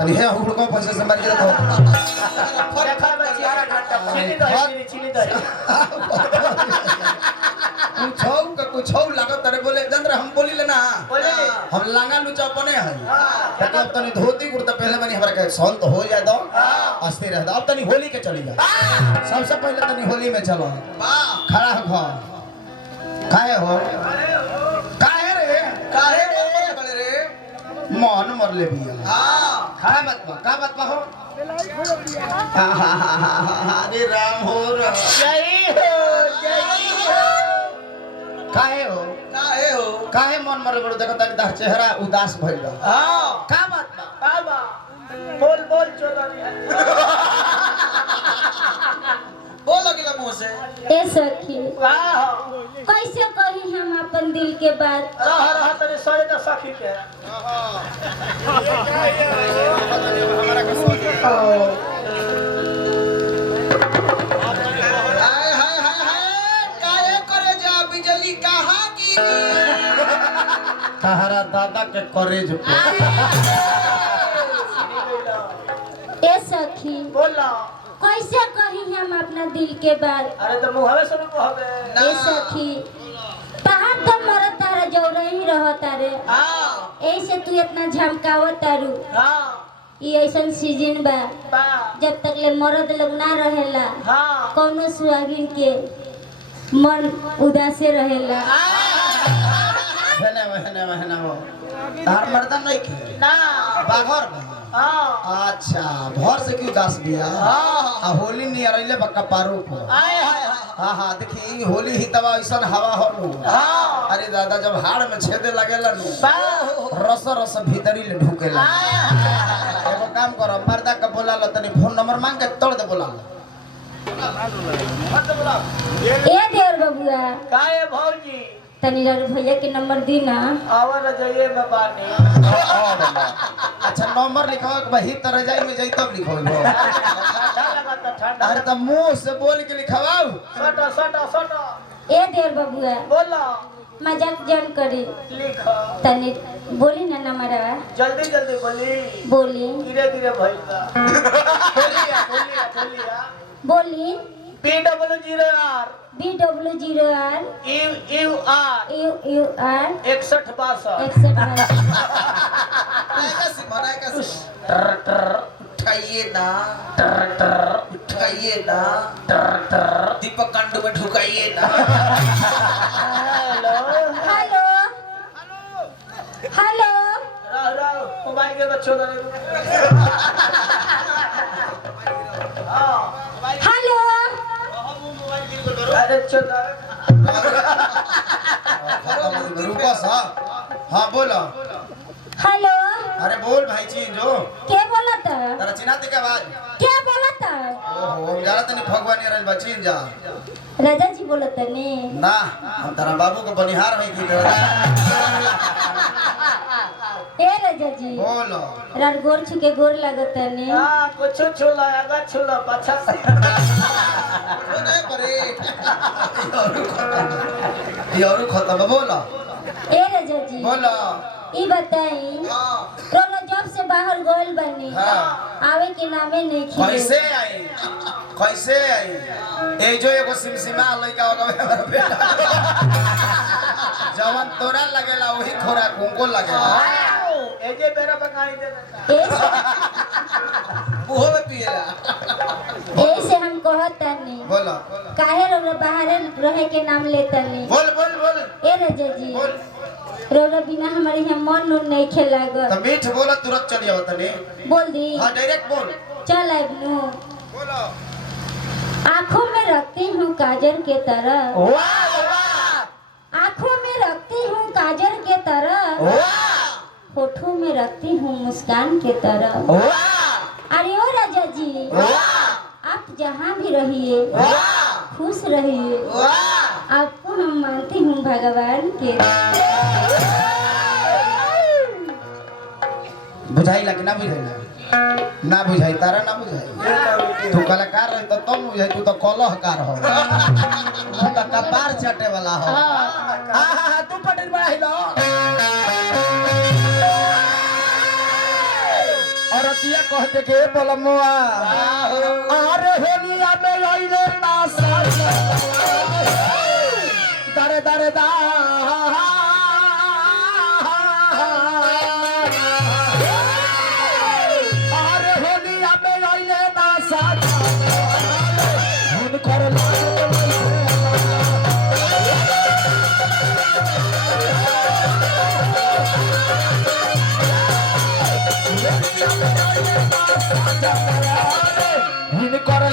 तनी हे हुड़को पैसे से मर गेल देखा बच्ची चीनी दही कुछ लागत तरे बोले जंद्र हम बोली लेना हम लांगा लुचा बने हैं तब तनी धोती कुर्ता पहले बनी हमरा के शांत हो जाए दो अस्थिर रह दो अब तनी होली के चली जा सबसे पहले तनी होली में चलो खड़ा हो काहे हो काहे रे बड़े रे मन मर ले बिया खड़ा मत बा का बात बा हो अरे राम हो काहे हो काहे मन मर बड़ो देखो तनी तार चेहरा उदास भइल बा का बात बा बोल चोदनी बोल अगला मुंह से ए सखी वाह कैसे कही हम अपन दिल के बात रह तनी सरे त सखी के तहरा दादा के करेज ए सखी बोला कैसे कही हम अपना दिल के बात अरे तो मुहवे से कहबे ए सखी तहार तो मरत तारा जौरा ही रह तारे ऐसे तू इतना झमकावत तारू हां ई ऐसन सीजन बा जब तक ले मरद लोग ना रहेला हां कोनो सुहागिन के मन उदासे रहेला हेने वो तार मर्दा नहीं के ना बाघर हां अच्छा भर से क्यों दास बिया आ होली नहीं आइले बक्का पारो को आए हाय हां हां देखी होली ही तवा ऐसन हवा हो हां अरे दादा जब हाड़ में छेदे लगेला नु रस रस भीतरी ले ढुकेला एगो काम करो मर्दा के बोला लो तनी फोन नंबर मांग के तोड़ दे बोला लो ए देवर बबुआ काहे भौजी तनी रे भैया के नंबर दी ना आवर जाइए में बानी अच्छा नंबर लिखो के भाई तरह जाई में जाई तब लिखो ठंडा लगा ठंडा अरे त मुंह से बोल के लिखवाओ सटा ए देवर बबुआ बोला मजाक जन करी लिखो तनी बोली ना नंबरवा जल्दी बोली बोली धीरे भइल बोलिया बोली PW0R BW0R UR 6162 उठाइए ना दीपक कांडू में ढुकाइए ना हेलो हेलो राव मोबाइल के बच्चों का हेलो अरे छोटा रुको सा हां बोलो हेलो अरे बोल भाई जी जो क्या बोला था तेरा चिनाते के आवाज क्या बोला था ओहो हम जाला तनी भगवान रल बचिन जा राजा जी बोला था ने ना हम तेरा बाबू को बनिहार होई की ए राजा जी बोलो रार गोर छुके गोर लागत ने हां कुछ छोला आगा छोला पाछा से नहीं परे ये और खत्म बोलो ए राजा जी बोलो ई बताई रोलो जॉब से बाहर गोल बनी आवे के नामे नहीं खिले कैसे आई ए जो एगो सिमसिमा लइका होगा जवन तोरा लगेला वही खोरा कुंको लगेला ए जे बेरा पकाई दे मुंह में पिएला ऐसे हम कहता नहीं बोलो काहे रोलो बाहर रहे के नाम लेता नहीं बोल ए राजा जी बोल रोलो बिना हमारे यहाँ मन उन नहीं खेलागा तो मीठ बोला तुरंत चली आओ तने बोल दी हां डायरेक्ट बोल चल अबनू बोलो आँखों में रखती हूँ काजल के तरह वाह आँखों में रखती हूँ काजल के तरह होठों में रखती हूँ मुस्कान के तरह अरे ओ राजा जी आप जहाँ भी रहिए खुश रहिए आपको हम मानती हूँ भगवान के बुझाई लग ना बुझाई ना बुझाई तारा ना बुझाई तू कलाकार रही तो तुम बुझाई तू तो कलहकार हो तू तो कपार चटे वाला हो हां तू पटेल बड़ा हिलो औरतिया कहते के बोलमुआ अरे होलिया में आइले ना साजा दरे दरे दा अरे होलिया में आइले ना साजा हुनकर हिन कर